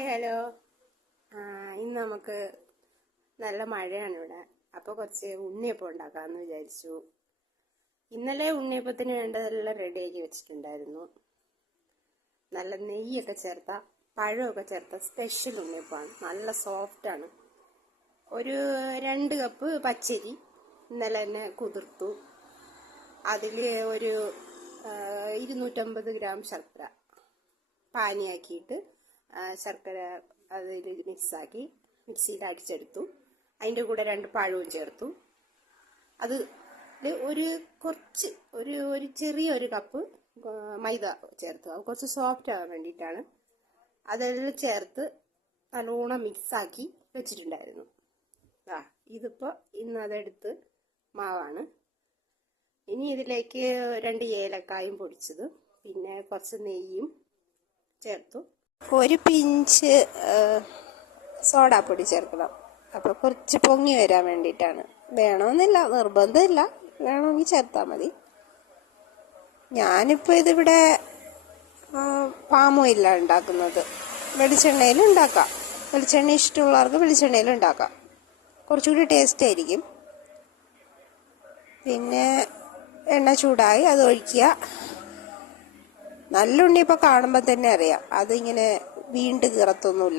Hi hello. ഇന്ന് നമുക്ക് നല്ല മഴയാണ് ഇവിടെ. അപ്പോൾ കുറച്ച് ഉണ്ണിയപ്പം ഉണ്ടാക്കാമെന്ന് വിചാരിച്ചു. ഇന്നലെ ഉണ്ണിയപ്പത്തിന് വേണ്ടതെല്ലാം റെഡിയാക്കി വെച്ചിട്ടുണ്ടായിരുന്നു. നല്ല നെയ്യൊക്കെ ചേർത്ത പഴമൊക്കെ ചേർത്ത സ്പെഷ്യൽ ഉണ്ണിയപ്പമാണ്. നല്ല സോഫ്റ്റാണ് ഒരു രണ്ട് കപ്പ് പച്ചരി ഇന്നലെ തന്നെ കുതിർത്തു. അതിൽ ഒരു ഇരുന്നൂറ്റമ്പത് ഗ്രാം ശർക്കര പാനിയാക്കിയിട്ട് ശർക്കര അതിൽ മിക്സാക്കി മിക്സിയിൽ അടിച്ചെടുത്തു അതിന്റെ കൂടെ രണ്ട് പഴവും ചേർത്തു. അത് ഒരു കുറച്ച് ഒരു ഒരു ചെറിയ ഒരു കപ്പ് മൈദ ചേർത്തു. അത് കുറച്ച് സോഫ്റ്റ് ആവാൻ വേണ്ടിയിട്ടാണ്. അതെല്ലാം ചേർത്ത് നല്ലോണം മിക്സാക്കി വെച്ചിട്ടുണ്ടായിരുന്നു. ആ ഇതിപ്പോൾ ഇന്ന് അതെടുത്ത് മാവാണ്. ഇനി ഇതിലേക്ക് രണ്ട് ഏലക്കായും പൊടിച്ചത്. പിന്നെ കുറച്ച് നെയ്യും ചേർത്തു. ഒരു പിഞ്ച് സോഡാപ്പൊടി ചേർക്കണം. അപ്പോൾ കുറച്ച് പൊങ്ങി വരാൻ വേണ്ടിയിട്ടാണ്. വേണമെന്നില്ല നിർബന്ധമില്ല. വേണമെങ്കിൽ ചേർത്താൽ മതി. ഞാനിപ്പോൾ ഇതിവിടെ പാമോയില്ല ഉണ്ടാക്കുന്നത്. വെളിച്ചെണ്ണയിൽ ഉണ്ടാക്കാം. വെളിച്ചെണ്ണ ഇഷ്ടമുള്ളവർക്ക് വെളിച്ചെണ്ണയിൽ ഉണ്ടാക്കാം. കുറച്ചുകൂടി ടേസ്റ്റ് ആയിരിക്കും. പിന്നെ എണ്ണ ചൂടായി അത് ഒഴിക്കുക. നല്ല ഉണ്ണിയപ്പം കാണുമ്പോൾ തന്നെ അറിയാം. അതിങ്ങനെ വീണ്ടും കീറത്തൊന്നുമില്ല